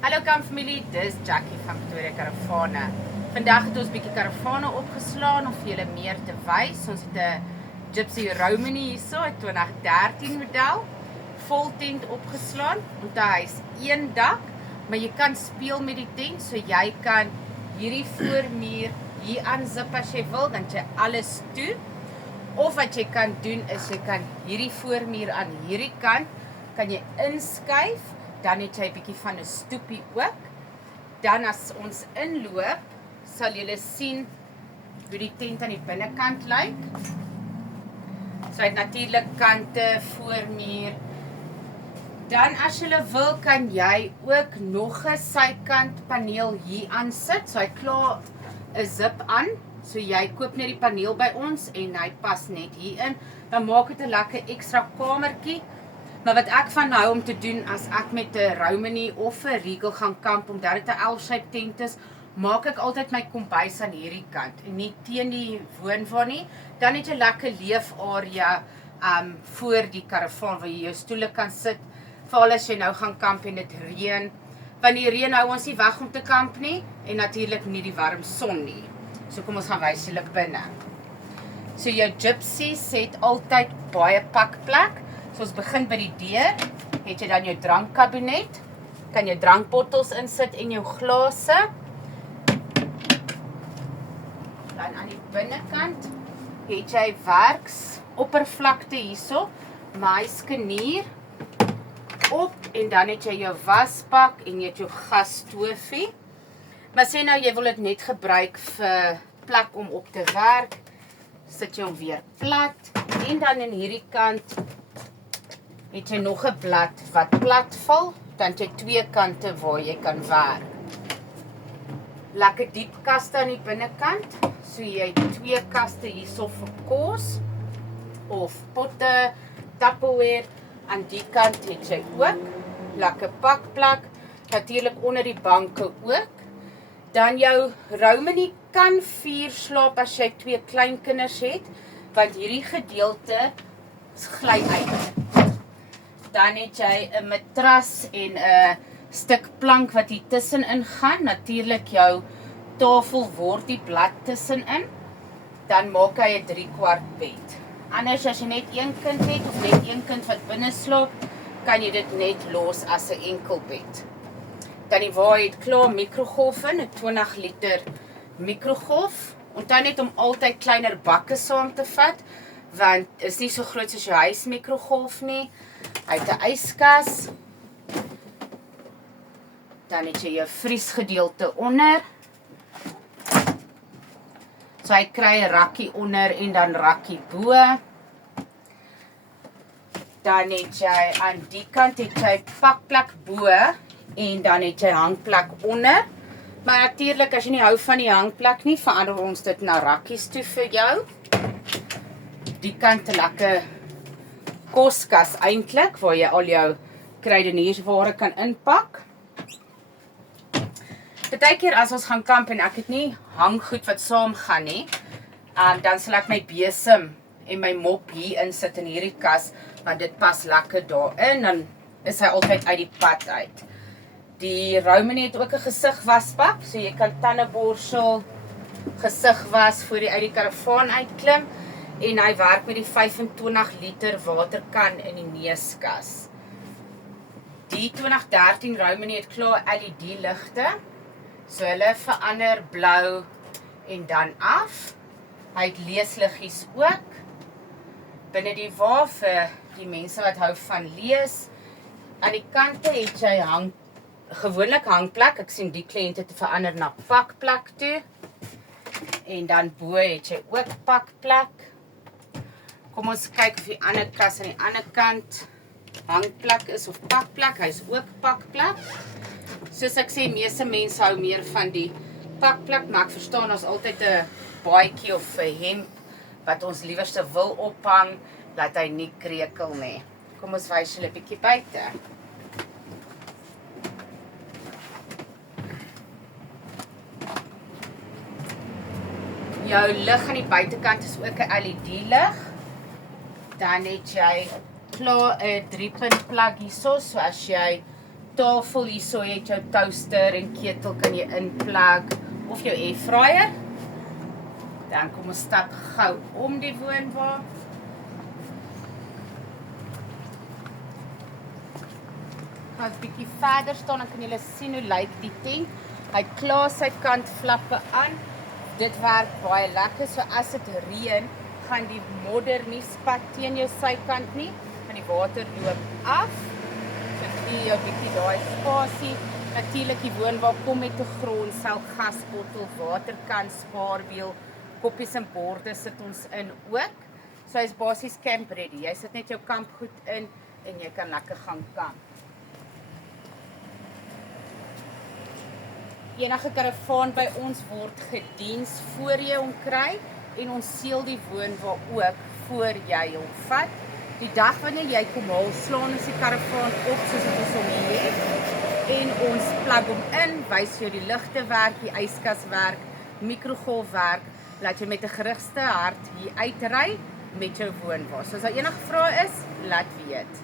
Hallo kampfamilie, dis Jackie van Pretoria Karavane. Vandag het ons bietjie karavane opgeslaan om vir julle meer te wys. Ons het 'n Gypsy Romani hierso, 'n 2013 model, vol tent opgeslaan. Onthou hy's een dak, maar jy kan speel met die tent, so jy kan hierdie voormuur hier aanzip as jy wil, dan jy alles toe. Of wat jy kan doen is jy kan hierdie voormuur aan hierdie kant kan jy inskuif, dan het jy 'n bietjie van 'n stoepie ook. Dan as ons inloop, sal julle sien hoe die tent aan die binnekant lyk. So hy het natuurlik kante, voormuur. Dan as jy wil, kan jy ook nog 'n sykant paneel hier aan sit. So hy klaar 'n zip aan. So jy koop net die paneel by ons en hy pas net hier in. Dan maak dit 'n lekker ekstra kamertjie. Maar wat ek van hou om te doen as ek met 'n Romani of 'n Regal gaan kamp, omdat dit 'n L-shape tent is, maak ek altyd my kombuis aan hierdie kant en nie teen die woonwa nie. Dan het jy lekker leefarea voor die karavaan waar jy jou stoele kan sit. Veral as jy nou gaan kamp en dit reën. Want die reën hou ons nie weg om te kamp nie en natuurlik nie die warm son nie. So kom ons gaan wys julle binne. So jou Gypsies het altyd baie pakplek. So ons begin by die deur, het jy dan jou drankkabinet, kan jy drankbottels insit en jou glase. Dan aan die binnekant het jy werksoppervlakte hierso, maaiskanier op en dan het jy jou wasbak en jy het jou gasstoofie. Maar sê nou jy wil dit net gebruik vir plek om op te werk, sit jy hom weer plat en dan in hierdie kant het jy nog 'n blad wat plat val, dan het jy twee kante waar jy kan werk. Lekker diep kaste aan die binnekant, so jy het twee kaste hierso vir kos of potte, Tupperware. Aan die kant het jy ook lekker pakplek, natuurlik onder die banke ook. Dan jou Romani kan 4 slaap as jy 2 kleinkinders het, want hierdie gedeelte gly uit. Dan het jy 'n matras en 'n stuk plank wat hier tussenin gaan. Natuurlik jou tafel word die blad tussenin. Dan maak hy 'n 3/4 bed. Anders as jy net een kind het of net een kind wat binne slaap, kan jy dit net los as 'n enkel bed. Dan die waar het klaar mikrogolf in, 'n 20 liter mikrogolf. Onthou net om altyd kleiner bakke saam te vat, want is nie so groot soos jou huis mikrogolf nie. Hy het 'n yskas. Dan het jy jou vriesgedeelte onder. So hy kry 'n rakkie onder en dan rakkie bo. Dan het jy aan die kant het jy pakplek bo en dan het jy hangplek onder. Maar natuurlik as jy nie hou van die hangplek nie, verander ons dit na rakkies toe vir jou. Die kant 'n lekker koskas eintlik waar jy al jou kruideniersware kan inpak. Partykeer as ons gaan kamp en ek het nie hanggoed wat saam gaan nie, dan sal ek my besem en my mop hier insit in hierdie kas, want dit pas lekker daarin, dan is hy altyd uit die pad uit. Die Romani het ook 'n gesigwasbak, so jy kan tandeborsel, gesig was voor jy uit die karavaan uitklim, en hy werk met die 25 liter waterkan in die neuskas. Die 2013 Romani het klaar LED ligte, so hulle verander blou en dan af. Hy het leesliggies ook. Binne die wa vir die mense wat hou van lees. Aan die kante het jy gewoonlik hangplek. Ek sien die kliënt het verander na pakplek toe. En dan bo het jy ook pakplek. Kom ons kyk of die ander kas aan die ander kant hangplek is of pakplek. Hy is ook pakplek. Soos ek sê, meeste mense hou meer van die pakplek, maar ek verstaan ons altyd 'n baadjie of 'n hemp wat ons liewerste wil ophang, dat hy nie krekel nie. Kom ons wys julle 'n bietjie buite. Jou lig aan die buitekant is ook 'n LED lig. Dan het jy klaar 'n 3-punt plug hierso, so as jy tafel hierso het jou toaster en ketel kan jy inplug of jou airfryer. Dan kom ons stap gou om die woonwa. Gaan 'n bietjie verder staan, dan kan julle sien hoe lyk die tent. Hy het klaar sy kant flappe aan. Dit werk baie lekker, so as dit reën, gaan die modder nie spat teen jou sykant nie, van die water loop af. So gee jou bietjie daai spasie. Natuurlik die woonwa kom met 'n grondsel, gasbottel, waterkan, spaarwiel, koppies en borde sit ons in ook. So hy's basies camp ready. Jy sit net jou kampgoed in en jy kan lekker gaan kamp. Enige karavaan by ons word gediens voor jy hom kry en ons seël die woonwa ook voor jy hom vat. Die dag wanneer jy kom haal, slaan ons die karavaan op soos wat ons hom hier het en ons plug hom in, wys jou die ligte werk, die yskas werk, mikrogolf werk, laat jy met 'n gerigste hart hier uitry met jou woonwa. So as daar enige vrae is, laat weet.